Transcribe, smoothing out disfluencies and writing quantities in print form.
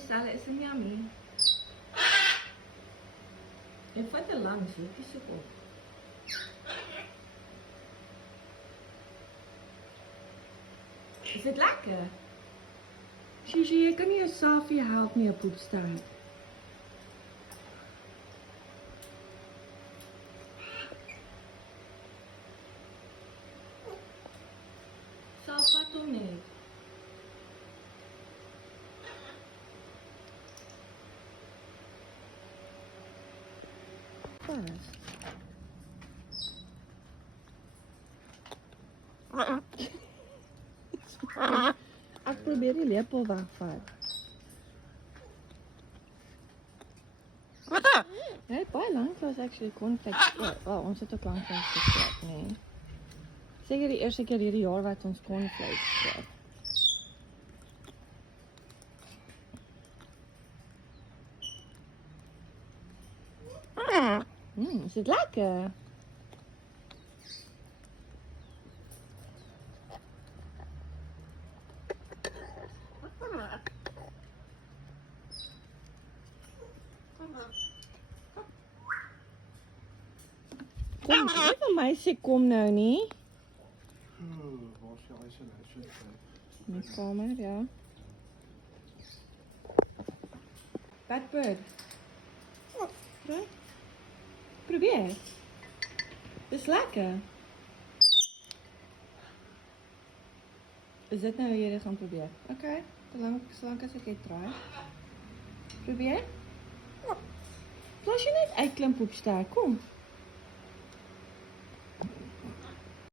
frikadelle is een yummy. En vat 'n lang soekie soep op. Is dit lekker? Gigi, jy kan nie jou Safie help nie op poepstaart. Sal vat hom net. Vast. Ek probeer die lepel wegvat. Ja, het baie lank was actually cornflakes koop. Oh, ons het ook lank gekoop, nee. Seker die eerste keer hierdie jaar wat ons cornflakes koop. Is dit lekker? Kom, nie van my sê kom nou nie. Waar is jou isolation? In die kamer, ja. Batbird. Ja. Probeer. Dis lekker. Is dit nou hoe jy dit gaan probeer? Okay, solank as ek dit draai. Probeer. Plaas jy net uitklim poepstaart, kom.